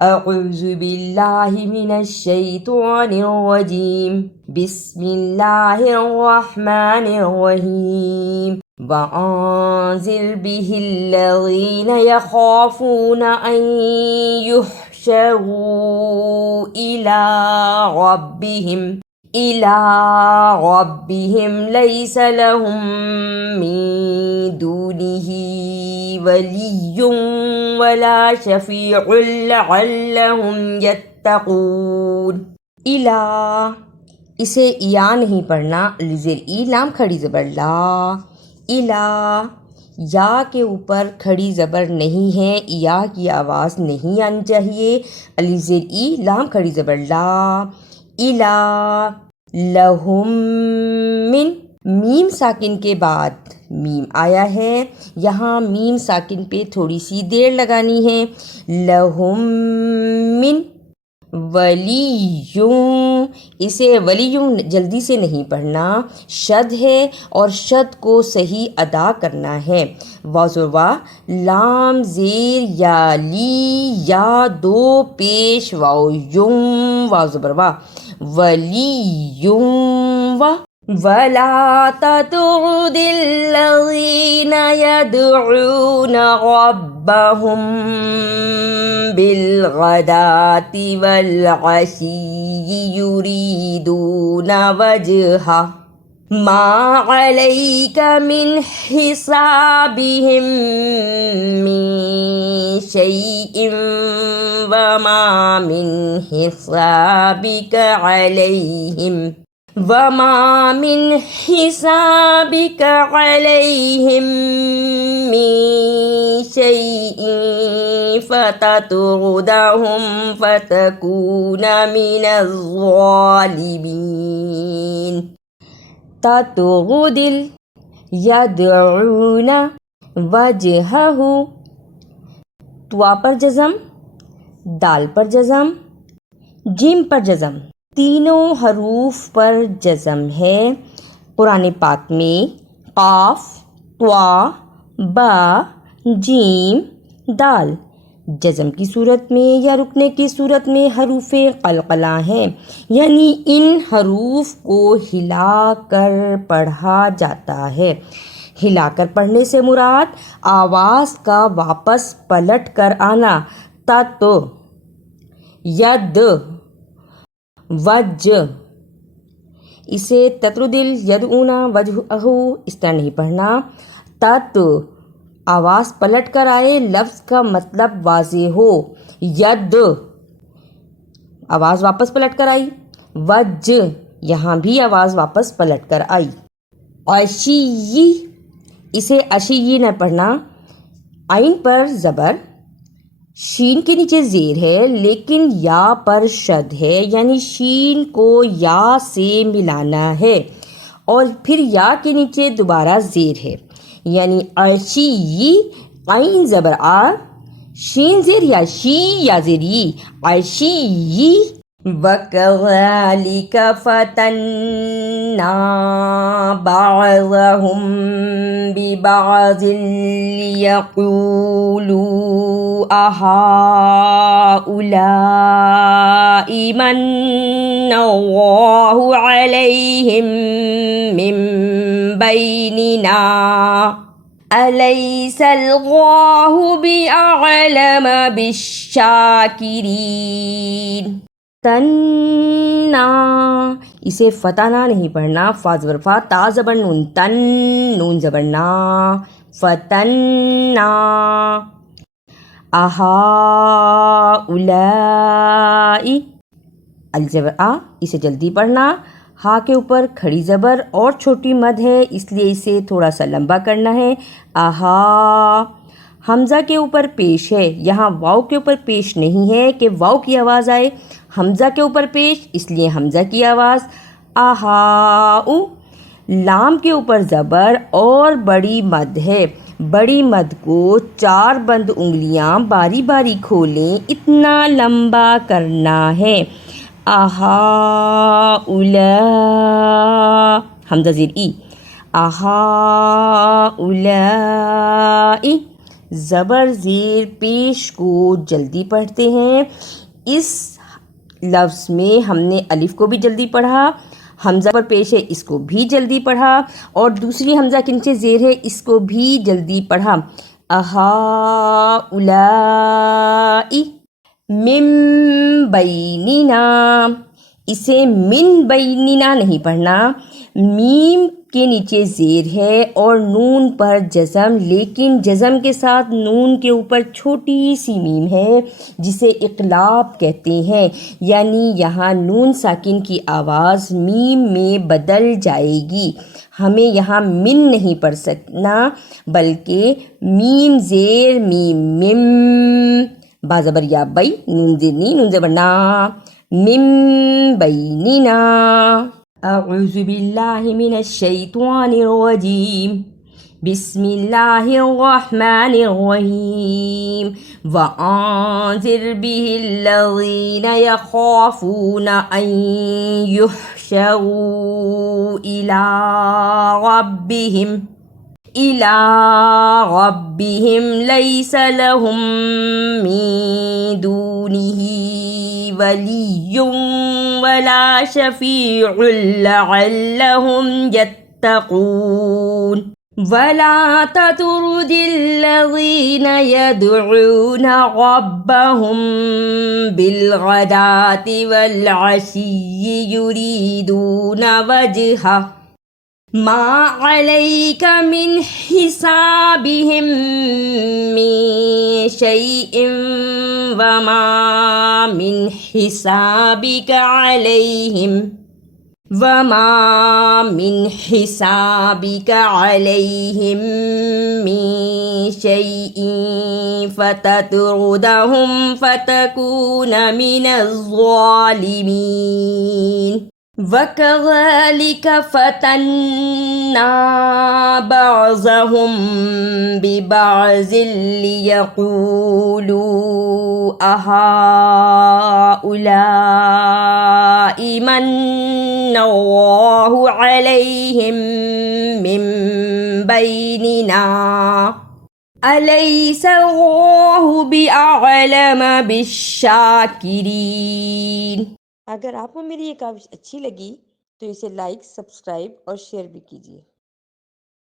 اعوذ باللہ من الشیطان الرجیم بسم اللہ الرحمن الرحیم وَأَنذِرْ بِهِ الَّذِينَ يَخَافُونَ أَن يُحْشَرُوا إِلَى رَبِّهِمْ لَيْسَ لَهُم مِّن دُونِهِ وَلِيٌّ وَلَا شَفِيعٌ لَعَلَّهُمْ يَتَّقُونَ۔ اِلَى اسے یا نہیں پڑھنا، زیر ای لام کھڑی زبر لا۔ اِلا یا کے اوپر کھڑی زبر نہیں ہے، یا کی آواز نہیں آنی چاہیے، الف زیر ای لام کھڑی زبر لا۔ اِلا لہم من، میم ساکن کے بعد میم آیا ہے، یہاں میم ساکن پہ تھوڑی سی دیر لگانی ہے۔ لہم من ولیوں، اسے ولیوں جلدی سے نہیں پڑھنا، شد ہے اور شد کو صحیح ادا کرنا ہے۔ واو زبر وا، لام زیر یا لی، یا دو پیش واو یوں، واو زبر وا، ولیوں وا۔ وَلَا تَطْرُدِ الَّذِينَ يَدْعُونَ رَبَّهُم بِالْغَدَاةِ وَالْعَشِيِّ يُرِيدُونَ وَجْهَهُ مَا عَلَيْكَ مِنْ حِسَابِهِم مِّن شَيْءٍ وَمَا مِنْ حِسَابِكَ عَلَيْهِمْ مِّن شَيْءٍ فَتَطْرُدَهُمْ فَتَكُونَ مِنَ الظَّالِمِينَ۔ تَطْرُدِ يَدْعُونَ وَجْهَهُ، توا پر جزم، دال پر جزم، جیم پر جزم، تینوں حروف پر جزم ہے۔ قرآن پاک میں قاف، طوا، با، جیم، دال جزم کی صورت میں یا رکنے کی صورت میں حروف قلقلہ ہیں، یعنی ان حروف کو ہلا کر پڑھا جاتا ہے۔ ہلا کر پڑھنے سے مراد آواز کا واپس پلٹ کر آنا۔ تت، ید، وج، اسے تطردل یدعون وجہہ اس طرح نہیں پڑھنا۔ تت آواز پلٹ کر آئے، لفظ کا مطلب واضح ہو۔ ید آواز واپس پلٹ کر آئی، وج یہاں بھی آواز واپس پلٹ کر آئی۔ عشی، اسے عشی نہ پڑھنا، عین پر زبر، شین کے نیچے زیر ہے لیکن یا پر شد ہے، یعنی شین کو یا سے ملانا ہے اور پھر یا کے نیچے دوبارہ زیر ہے، یعنی عشی، عین زبر آ، شین زیر یا شی یا زیری، عشی۔ وَكَذَلِكَ فَتَنَّا بَعْضَهُم بِبَعْضٍ لِيَقُولُوا أَهَٰؤُلَاءِ مَنَّ اللَّهُ عَلَيْهِم مِّن بَيْنِنَا أَلَيْسَ اللَّهُ بِأَعْلَمَ بِالشَّاكِرِينَ۔ تنّا، اسے فتح نہیں پڑھنا، فا زبر فا، تا زبر نون، تن، نون زبر نا، فتنّا۔ اہاؤلائی، الف زبر آ، اسے جلدی پڑھنا، ہا کے اوپر کھڑی زبر اور چھوٹی مد ہے اس لیے اسے تھوڑا سا لمبا کرنا ہے۔ اہا حمزہ کے اوپر پیش ہے، یہاں واؤ کے اوپر پیش نہیں ہے کہ واؤ کی آواز آئے، حمزہ کے اوپر پیش اس لیے حمزہ کی آواز۔ اہاؤ، لام کے اوپر زبر اور بڑی مد ہے، بڑی مد کو 4 بند انگلیاں باری باری کھولیں، اتنا لمبا کرنا ہے۔ اہاؤلائی، حمزہ زیر ای، اہاؤلائی، زبر زیر پیش کو جلدی پڑھتے ہیں. اس لفظ میں ہم نے الف کو بھی جلدی پڑھا، حمزہ پر پیش ہے اس کو بھی جلدی پڑھا، اور دوسری حمزہ کے نیچے زیر ہے اس کو بھی جلدی پڑھا. اہؤلائی من بیننا، اسے من بیننا نہیں پڑھنا. میم کے نیچے زیر ہے اور نون پر جزم، لیکن جزم کے ساتھ نون کے اوپر چھوٹی سی میم ہے جسے اقلاب کہتے ہیں، یعنی یہاں نون ساکن کی آواز میم میں بدل جائے گی. ہمیں یہاں من نہیں پڑھ سکنا بلکہ میم زیر میم مم، با زبر یا بئی، نون زیر نی، نون زبر نا، من بیننا. اعوذ باللہ من الشیطان الرجیم، بسم اللہ الرحمن الرحیم. وَأَنذِرْ بِهِ الَّذِينَ يَخَافُونَ أَن يُحْشَرُوا إِلَىٰ رَبِّهِمْ لَيْسَ لَهُم مِّن دُونِهِ وَلِيٌّ وَلَا شَفِيعٌ لَعَلَّهُمْ يَتَّقُونَ. وَلَا تَطْرُدِ الَّذِينَ يَدْعُونَ رَبَّهُم بِالْغَدَاةِ وَالْعَشِيِّ يُرِيدُونَ وَجْهَهُ مَا عَلَيْكَ مِنْ حِسَابِهِم مِّن شَيْءٍ وَمَا مِنْ حِسَابِكَ عَلَيْهِم مِّن شَيْءٍ فَتَطْرُدَهُمْ فَتَكُونَ مِنَ الظَّالِمِينَ. وَكَذَلِكَ فَتَنَّا بَعْضَهُم بِبَعْضٍ لِيَقُولُوا أَهَٰؤُلَاءِ مَنَّ اللَّهُ عَلَيْهِم مِّن بَيْنِنَا أَلَيْسَ اللَّهُ بِأَعْلَمَ بِالشَّاكِرِينَ. اگر آپ کو میری یہ کاوش اچھی لگی تو اسے لائک، سبسکرائب اور شیئر بھی کیجیے.